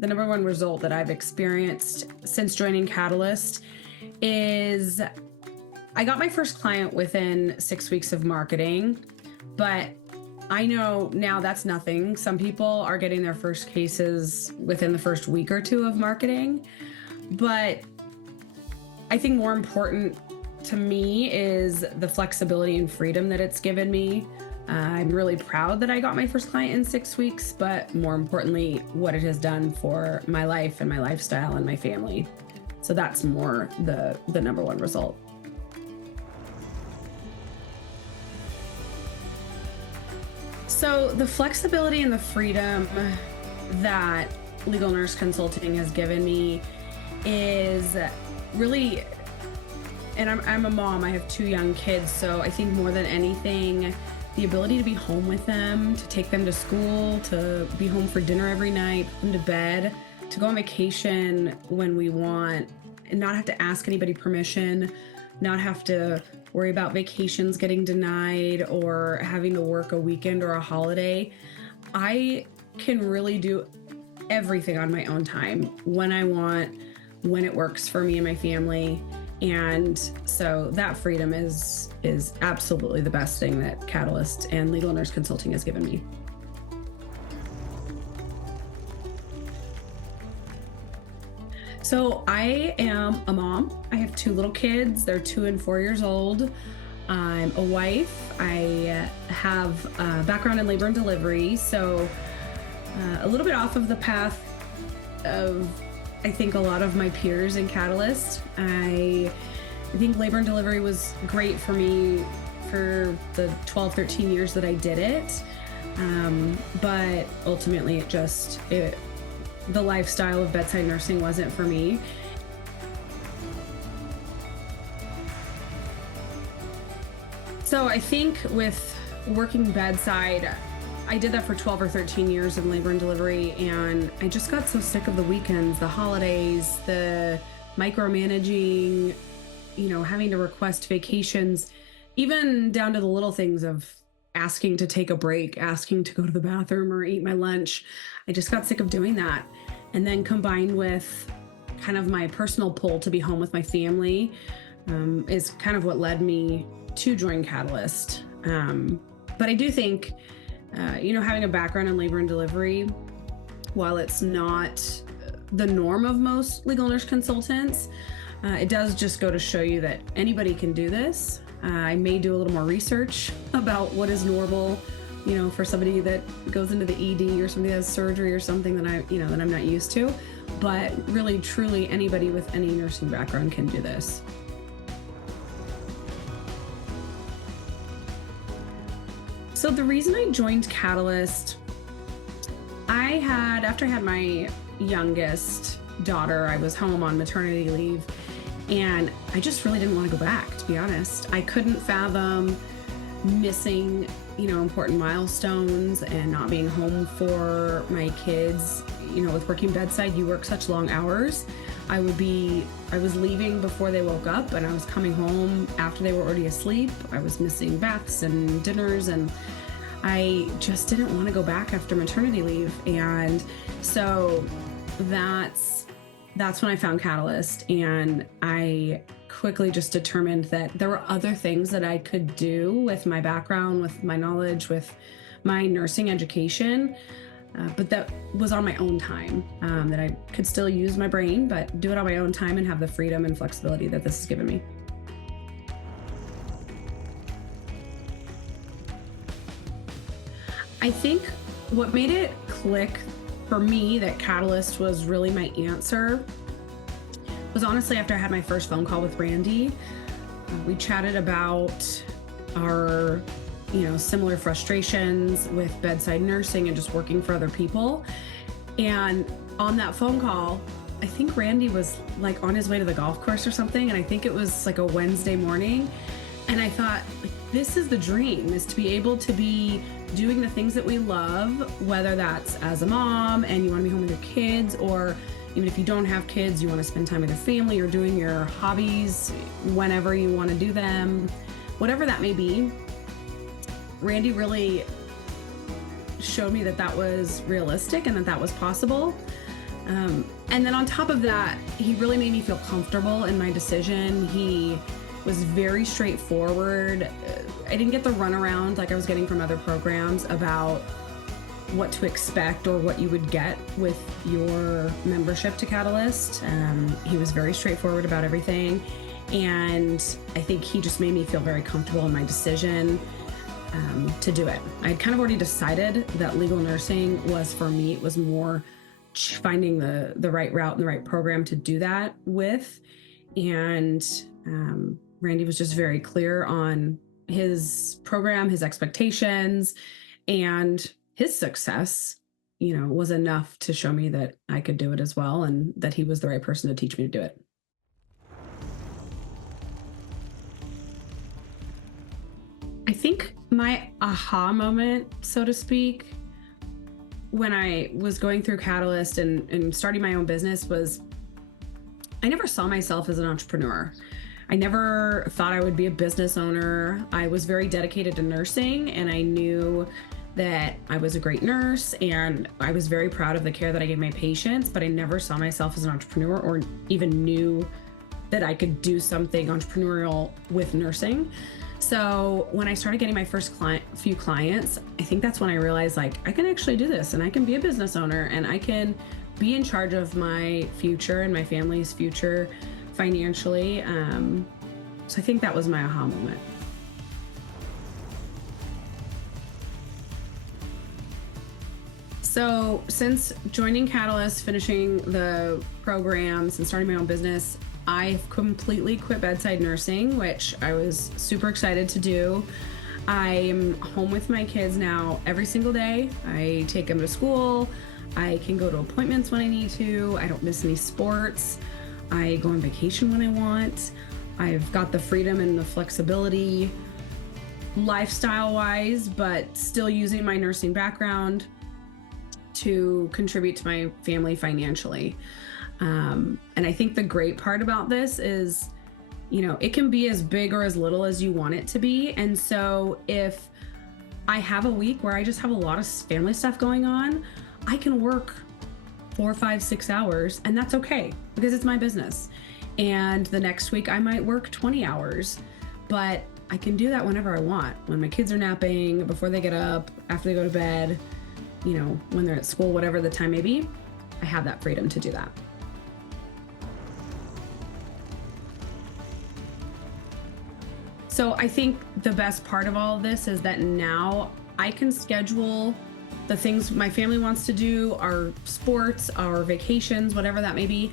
the number one result that I've experienced since joining Catalyst is I got my first client within 6 weeks of marketing, but I know now that's nothing. Some people are getting their first cases within the first week or two of marketing, but I think more important to me is the flexibility and freedom that it's given me. I'm really proud that I got my first client in 6 weeks, but more importantly, what it has done for my life and my lifestyle and my family. So that's more the number one result. So the flexibility and the freedom that legal nurse consulting has given me is really, and I'm a mom, I have 2 young kids, so I think more than anything, the ability to be home with them, to take them to school, to be home for dinner every night, put them to bed, to go on vacation when we want, and not have to ask anybody permission, not have to worry about vacations getting denied or having to work a weekend or a holiday. I can really do everything on my own time when I want, when it works for me and my family. And so that freedom is absolutely the best thing that Catalyst and Legal Nurse Consulting has given me. So I am a mom. I have 2 little kids. They're 2 and 4 years old. I'm a wife. I have a background in labor and delivery. So a little bit off of the path of, I think, a lot of my peers in Catalyst. I think labor and delivery was great for me for the 12, 13 years that I did it. But ultimately the lifestyle of bedside nursing wasn't for me. So I think with working bedside, I did that for 12 or 13 years in labor and delivery, and I just got so sick of the weekends, the holidays, the micromanaging, having to request vacations, even down to the little things of asking to take a break, asking to go to the bathroom or eat my lunch. I just got sick of doing that. And then combined with kind of my personal pull to be home with my family is kind of what led me to join Catalyst. But I do think, having a background in labor and delivery, while it's not the norm of most legal nurse consultants, it does just go to show you that anybody can do this. I may do a little more research about what is normal, for somebody that goes into the ED or somebody that has surgery or something that I'm not used to. But really, truly, anybody with any nursing background can do this. So the reason I joined Catalyst, after I had my youngest daughter, I was home on maternity leave, and I just really didn't want to go back, to be honest. I couldn't fathom missing, important milestones and not being home for my kids. With working bedside, you work such long hours. I was leaving before they woke up, and I was coming home after they were already asleep. I was missing baths and dinners, and I just didn't want to go back after maternity leave. And so that's when I found Catalyst, and I quickly just determined that there were other things that I could do with my background, with my knowledge, with my nursing education, but that was on my own time, that I could still use my brain, but do it on my own time and have the freedom and flexibility that this has given me. I think what made it click for me that Catalyst was really my answer was honestly after I had my first phone call with Randy. We chatted about our, similar frustrations with bedside nursing and just working for other people. And on that phone call, I think Randy was like on his way to the golf course or something. And I think it was like a Wednesday morning. And I thought, this is the dream, is to be able to be doing the things that we love, whether that's as a mom and you want to be home with your kids, or even if you don't have kids, you want to spend time with your family or doing your hobbies whenever you want to do them, whatever that may be. Randy really showed me that was realistic and that was possible. And then on top of that, he really made me feel comfortable in my decision. He was very straightforward. I didn't get the runaround like I was getting from other programs about what to expect or what you would get with your membership to Catalyst. He was very straightforward about everything. And I think he just made me feel very comfortable in my decision to do it. I'd kind of already decided that legal nursing was for me. It was more finding the right route and the right program to do that with. And Randy was just very clear on his program, his expectations, and his success, was enough to show me that I could do it as well, and that he was the right person to teach me to do it. I think my aha moment, so to speak, when I was going through Catalyst and starting my own business was I never saw myself as an entrepreneur. I never thought I would be a business owner. I was very dedicated to nursing, and I knew that I was a great nurse, and I was very proud of the care that I gave my patients, but I never saw myself as an entrepreneur or even knew that I could do something entrepreneurial with nursing. So when I started getting my first few clients, I think that's when I realized I can actually do this, and I can be a business owner, and I can be in charge of my future and my family's future financially. So I think that was my aha moment. So since joining Catalyst, finishing the programs, and starting my own business, I've completely quit bedside nursing, which I was super excited to do. I'm home with my kids now every single day. I take them to school. I can go to appointments when I need to. I don't miss any sports. I go on vacation when I want. I've got the freedom and the flexibility lifestyle-wise, but still using my nursing background to contribute to my family financially. And I think the great part about this is, it can be as big or as little as you want it to be. And so if I have a week where I just have a lot of family stuff going on, I can work 4, 5, 6 hours, and that's okay because it's my business. And the next week I might work 20 hours, but I can do that whenever I want. When my kids are napping, before they get up, after they go to bed, when they're at school, whatever the time may be, I have that freedom to do that. So I think the best part of all of this is that now I can schedule the things my family wants to do, our sports, our vacations, whatever that may be.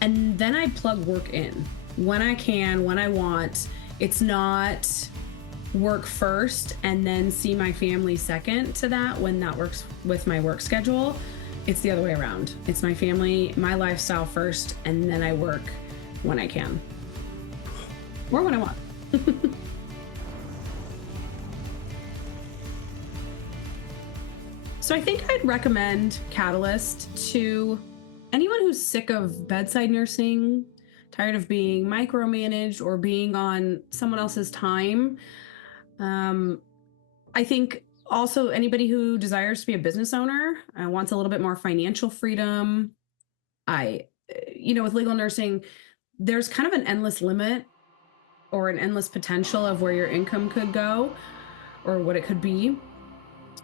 And then I plug work in when I can, when I want. It's not work first and then see my family second to that when that works with my work schedule. It's the other way around. It's my family, my lifestyle first, and then I work when I can or when I want. So I think I'd recommend Catalyst to anyone who's sick of bedside nursing, tired of being micromanaged or being on someone else's time. I think also anybody who desires to be a business owner wants a little bit more financial freedom. With legal nursing, there's kind of an endless limit or an endless potential of where your income could go or what it could be.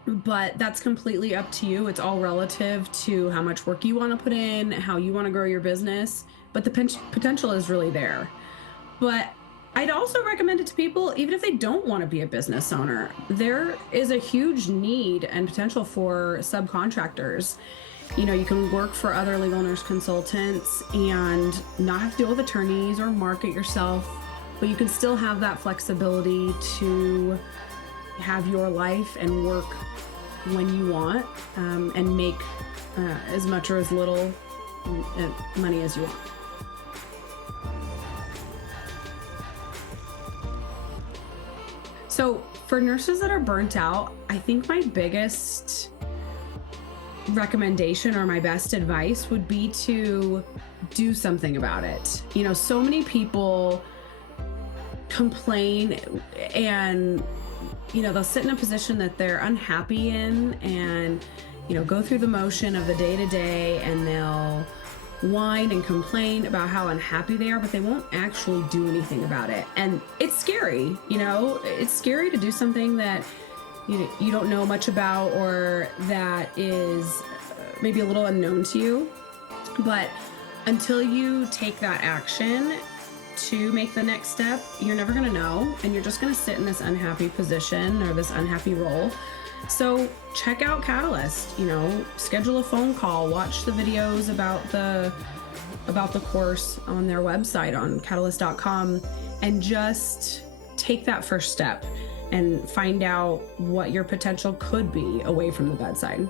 But that's completely up to you. It's all relative to how much work you want to put in, how you want to grow your business. But the potential is really there. But I'd also recommend it to people, even if they don't want to be a business owner. There is a huge need and potential for subcontractors. You can work for other legal nurse consultants and not have to deal with attorneys or market yourself, but you can still have that flexibility to have your life and work when you want, and make as much or as little money as you want. So for nurses that are burnt out, I think my biggest recommendation or my best advice would be to do something about it. So many people complain and they'll sit in a position that they're unhappy in and, go through the motion of the day to day, and they'll whine and complain about how unhappy they are, but they won't actually do anything about it. And it's scary, it's scary to do something that you don't know much about, or that is maybe a little unknown to you. But until you take that action to make the next step, you're never going to know. And you're just going to sit in this unhappy position or this unhappy role. So check out Catalyst, schedule a phone call, watch the videos about the course on their website on catalyst.com, and just take that first step and find out what your potential could be away from the bedside.